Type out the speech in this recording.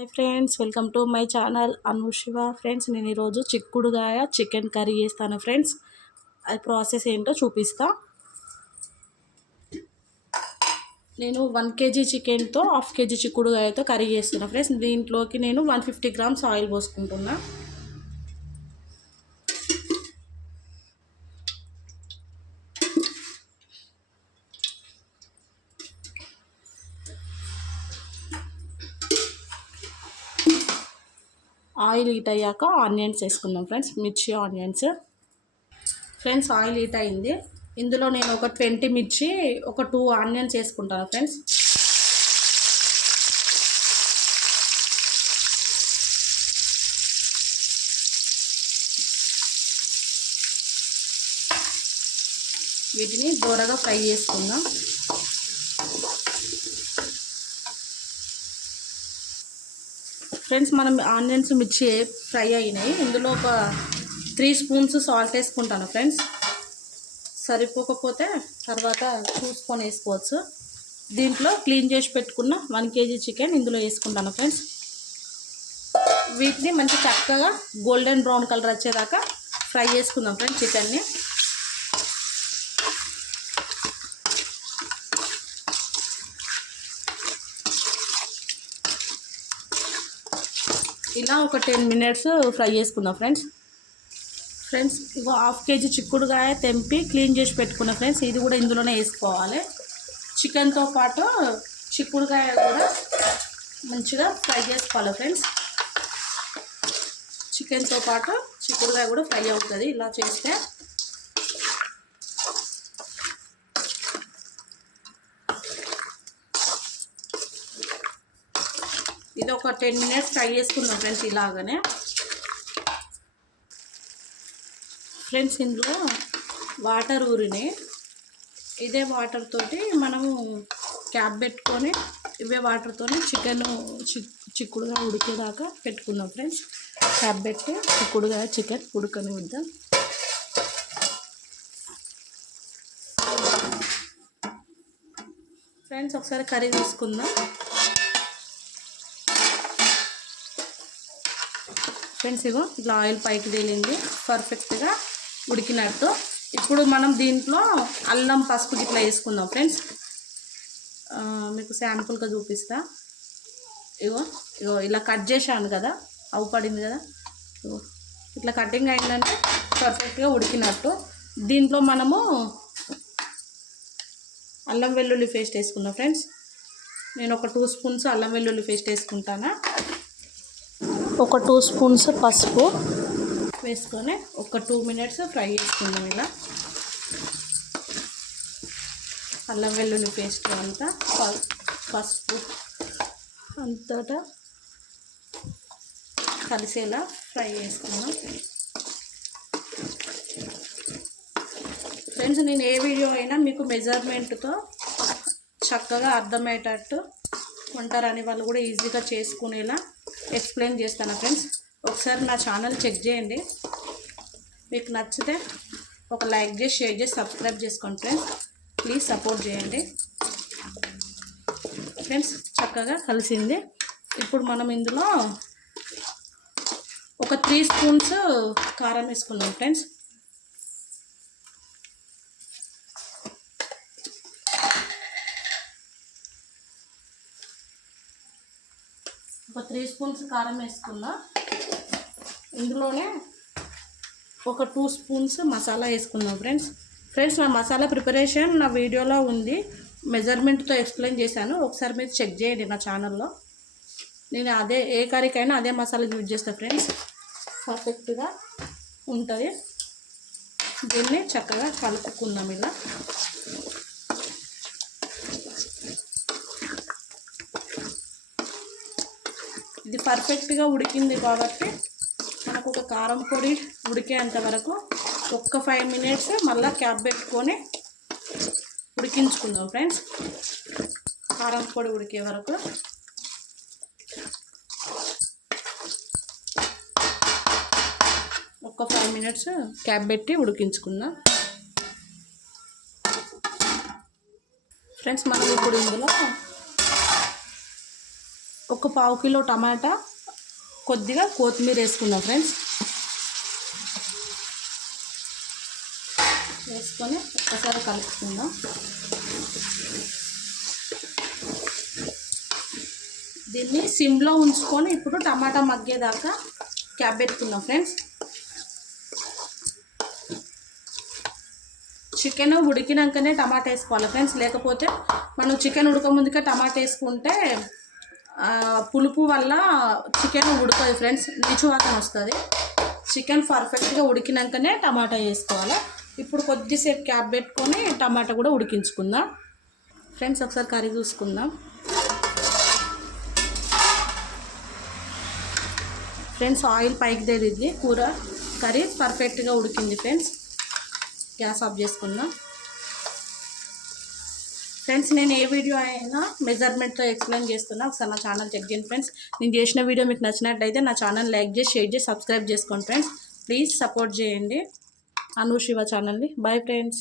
Hi friends welcome to my channel Anushiva friends నేను ఈరోజు చిక్కుడుగాయ చికెన్ కర్రీ చేస్తాను ఫ్రెండ్స్. అది ప్రాసెస్ ఏంటో చూపిస్తా. నేను వన్ కేజీ చికెన్తో హాఫ్ కేజీ చిక్కుడుగాయతో కర్రీ చేస్తున్నా ఫ్రెండ్స్. దీంట్లోకి నేను వన్ ఫిఫ్టీ గ్రామ్స్ ఆయిల్ పోసుకుంటున్నా. ఆయిల్ హీట్ అయ్యాక ఆనియన్స్ వేసుకుందాం ఫ్రెండ్స్ మిర్చి ఆనియన్స్. ఫ్రెండ్స్ ఆయిల్ హీట్ అయింది. ఇందులో నేను ఒక ట్వంటీ మిర్చి ఒక టూ ఆనియన్స్ వేసుకుంటాను ఫ్రెండ్స్. వీటిని దూరగా ఫ్రై చేసుకుందాం. ఫ్రెండ్స్ మనం ఆనియన్స్ మిర్చి ఫ్రై అయినాయి. ఇందులో ఒక త్రీ స్పూన్స్ సాల్ట్ వేసుకుంటాను ఫ్రెండ్స్. సరిపోకపోతే తర్వాత చూసుకొని వేసుకోవచ్చు. దీంట్లో క్లీన్ చేసి పెట్టుకున్న వన్ కేజీ చికెన్ ఇందులో వేసుకుంటాను ఫ్రెండ్స్. వీటిని మంచి చక్కగా గోల్డెన్ బ్రౌన్ కలర్ వచ్చేదాకా ఫ్రై చేసుకుందాం ఫ్రెండ్స్ చికెన్ని. ఇలా ఒక టెన్ మినిట్స్ ఫ్రై చేసుకుందాం ఫ్రెండ్స్. ఫ్రెండ్స్ ఇగో హాఫ్ కేజీ చిక్కుడుగాయ తెంపి క్లీన్ చేసి పెట్టుకున్న ఫ్రెండ్స్ ఇది కూడా ఇందులోనే వేసుకోవాలి. చికెన్తో పాటు చిక్కుడుగాయ కూడా మంచిగా ఫ్రై చేసుకోవాలి ఫ్రెండ్స్. చికెన్తో పాటు చిక్కుడుగాయ కూడా ఫ్రై అవుతుంది ఇలా చేస్తే. ఇది ఒక టెన్ మినిట్స్ ఫ్రై చేసుకున్నాం ఫ్రెండ్స్ ఇలాగనే. ఫ్రెండ్స్ ఇందులో వాటర్ ఊరిని ఇదే వాటర్ తోటి మనము క్యాప్ పెట్టుకొని ఇవే వాటర్తో చికెన్ చిక్కుడుగా ఉడికేదాకా పెట్టుకున్నాం ఫ్రెండ్స్. క్యాప్ పెట్టి చిక్కుడుగా చికెన్ ఉడకని వద్దాం ఫ్రెండ్స్ ఒకసారి కర్రీ తీసుకుందాం. ఫ్రెండ్స్ ఇగో ఇట్లా ఆయిల్ పైకి తేలింది. పర్ఫెక్ట్గా ఉడికినట్టు. ఇప్పుడు మనం దీంట్లో అల్లం పసుపు ఇట్లా వేసుకుందాం ఫ్రెండ్స్ మీకు శాంపుల్గా చూపిస్తా. ఇగో ఇగో ఇలా కట్ చేశాను కదా అవు పడింది కదా. ఇగో ఇట్లా కటింగ్ అయిందంటే పర్ఫెక్ట్గా ఉడికినట్టు. దీంట్లో మనము అల్లం వెల్లుల్లి పేస్ట్ వేసుకుందాం ఫ్రెండ్స్ నేను ఒక టూ స్పూన్స్ అల్లం వెల్లుల్లి పేస్ట్ వేసుకుంటాను? ఒక టూ స్పూన్స్ పసుపు వేసుకొని ఒక టూ మినిట్స్ ఫ్రై చేసుకుందాం ఇలా. అల్లం వెల్లుల్లి పేస్ట్ అంతా ప- పసుపు అంతటా కలిసేలా ఫ్రై చేసుకుందాం. ఫ్రెండ్స్ నేను ఏ వీడియో అయినా మీకు మెజర్మెంట్తో చక్కగా అర్థమయ్యేటట్టు ఉంటారని వాళ్ళు కూడా ఈజీగా చేసుకునేలా ఎక్స్ప్లెయిన్ చేస్తాను ఫ్రెండ్స్. ఒకసారి నా ఛానల్ చెక్ చేయండి. మీకు నచ్చితే ఒక లైక్ చేసి షేర్ చేసి సబ్స్క్రైబ్ చేసుకోండి ఫ్రెండ్స్. ప్లీజ్ సపోర్ట్ చేయండి. ఫ్రెండ్స్ చక్కగా కలిసింది. ఇప్పుడు మనం ఇందులో ఒక త్రీ స్పూన్స్ కారం వేసుకున్నాం ఫ్రెండ్స్. ఒక త్రీ స్పూన్స్ కారం వేసుకున్నా. ఇందులోనే ఒక టూ స్పూన్స్ మసాలా వేసుకుందాం ఫ్రెండ్స్. ఫ్రెండ్స్ నా మసాలా ప్రిపరేషన్ నా వీడియోలో ఉంది. మెజర్మెంట్తో ఎక్స్ప్లెయిన్ చేశాను. ఒకసారి మీరు చెక్ చేయండి నా ఛానల్లో. నేను అదే ఏ కర్రీకైనా అదే మసాలా యూజ్ చేస్తాను ఫ్రెండ్స్. పర్ఫెక్ట్గా ఉంటుంది. దీన్ని చక్కగా కలుపుకుందాం ఇలా. ఇది పర్ఫెక్ట్గా ఉడికింది కాబట్టి మనకు ఒక కారం పొడి ఉడికేంత వరకు ఒక్క ఫైవ్ మినిట్స్ మళ్ళీ క్యాప్ పెట్టుకొని ఉడికించుకుందాం ఫ్రెండ్స్ కారం పొడి ఉడికే వరకు. ఒక్క ఫైవ్ మినిట్స్ క్యాప్ పెట్టి ఉడికించుకుందాం. ఫ్రెండ్స్ మనం ఇప్పుడు ఇందులో ఒక పావు కిలో టమాటా కొద్దిగా కొత్తిమీర వేసుకుందాం ఫ్రెండ్స్. వేసుకొని ఒక్కసారి కలుపుకుందాం. దీన్ని సిమ్లో ఉంచుకొని ఇప్పుడు టమాటా మగ్గేదాకా క్యాబ్ పెట్టుకుందాం ఫ్రెండ్స్. చికెన్ ఉడికినాకనే టమాటా వేసుకోవాలి ఫ్రెండ్స్. లేకపోతే మనం చికెన్ ఉడక ముందుకే టమాటా వేసుకుంటే పులుపు వల్ల చికెన్ ఉడకదు ఫ్రెండ్స్ నిచువాతం వస్తుంది. చికెన్ పర్ఫెక్ట్గా ఉడికినాకనే టమాటా వేసుకోవాలి. ఇప్పుడు కొద్దిసేపు క్యాప్ పెట్టుకొని టమాటా కూడా ఉడికించుకుందాం. ఫ్రెండ్స్ ఒకసారి కర్రీ చూసుకుందాం. ఫ్రెండ్స్ ఆయిల్ పైకి తేలింది కూర కర్రీ పర్ఫెక్ట్గా ఉడికింది ఫ్రెండ్స్ గ్యాస్ ఆఫ్ చేసుకుందాం. ఫ్రెండ్స్ నేను ఏ వీడియో అయినా మెజర్మెంట్తో ఎక్స్ప్లెయిన్ చేస్తున్నా. ఒకసారి నా ఛానల్ చెక్ చేయండి ఫ్రెండ్స్ నేను చేసిన వీడియో మీకు నచ్చినట్లయితే నా ఛానల్ లైక్ చేసి షేర్ చేసి సబ్స్క్రైబ్ చేసుకోండి ఫ్రెండ్స్ ప్లీజ్ సపోర్ట్ చేయండి. అను శివ ఛానల్ని బాయ్ ఫ్రెండ్స్